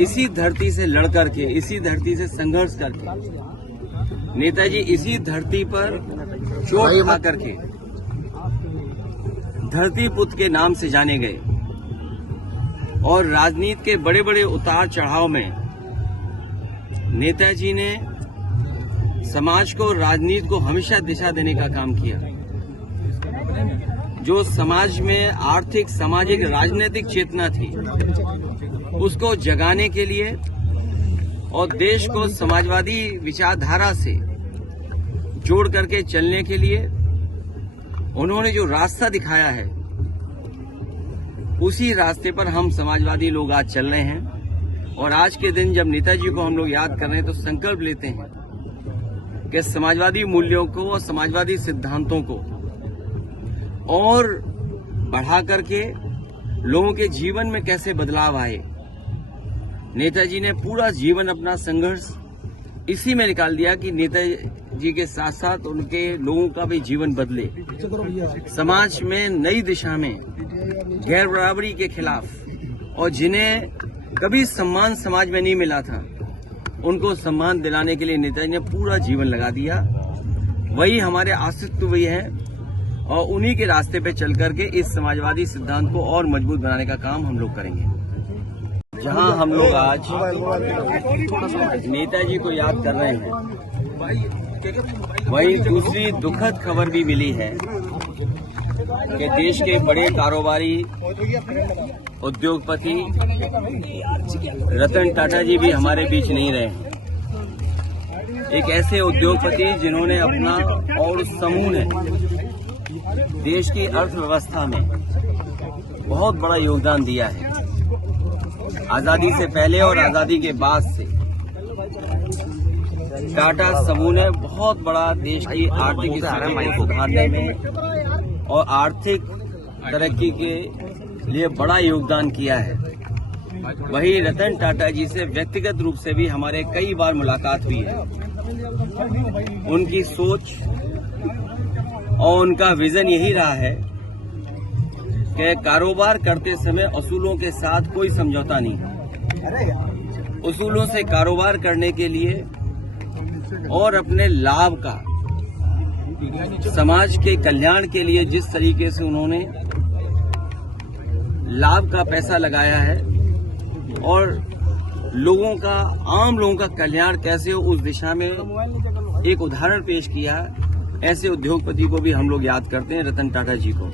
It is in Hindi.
इसी धरती से लड़ करके, इसी धरती से संघर्ष करके, नेताजी इसी धरती पर चोट खा करके धरती पुत्र के नाम से जाने गए और राजनीति के बड़े बड़े उतार चढ़ाव में नेताजी ने समाज को, राजनीति को हमेशा दिशा देने का काम किया। जो समाज में आर्थिक, सामाजिक, राजनीतिक चेतना थी, उसको जगाने के लिए और देश को समाजवादी विचारधारा से जोड़ करके चलने के लिए उन्होंने जो रास्ता दिखाया है, उसी रास्ते पर हम समाजवादी लोग आज चल रहे हैं। और आज के दिन जब नेताजी को हम लोग याद कर रहे हैं तो संकल्प लेते हैं कि समाजवादी मूल्यों को और समाजवादी सिद्धांतों को और बढ़ा करके लोगों के जीवन में कैसे बदलाव आए। नेताजी ने पूरा जीवन अपना संघर्ष इसी में निकाल दिया कि नेताजी के साथ साथ उनके लोगों का भी जीवन बदले, समाज में नई दिशा में, गैर बराबरी के खिलाफ, और जिन्हें कभी सम्मान समाज में नहीं मिला था उनको सम्मान दिलाने के लिए नेताजी ने पूरा जीवन लगा दिया। वही हमारे आशिक वही है और उन्हीं के रास्ते पे चल करके इस समाजवादी सिद्धांत को और मजबूत बनाने का काम हम लोग करेंगे। जहां हम लोग आज नेताजी को याद कर रहे हैं, वही दूसरी दुखद खबर भी मिली है कि देश के बड़े कारोबारी उद्योगपति रतन टाटा जी भी हमारे बीच नहीं रहे हैं। एक ऐसे उद्योगपति जिन्होंने अपना और उस समूह ने देश की अर्थव्यवस्था में बहुत बड़ा योगदान दिया है। आजादी से पहले और आजादी के बाद से टाटा समूह ने बहुत बड़ा देश की आर्थिक स्थिति को सुधारने में और आर्थिक तरक्की के लिए बड़ा योगदान किया है। वही रतन टाटा जी से व्यक्तिगत रूप से भी हमारे कई बार मुलाकात हुई है। उनकी सोच और उनका विजन यही रहा है कि कारोबार करते समय असूलों के साथ कोई समझौता नहीं। उसूलों से कारोबार करने के लिए और अपने लाभ का, समाज के कल्याण के लिए जिस तरीके से उन्होंने लाभ का पैसा लगाया है और लोगों का, आम लोगों का कल्याण कैसे हो, उस दिशा में एक उदाहरण पेश किया। ऐसे उद्योगपति को भी हम लोग याद करते हैं, रतन टाटा जी को।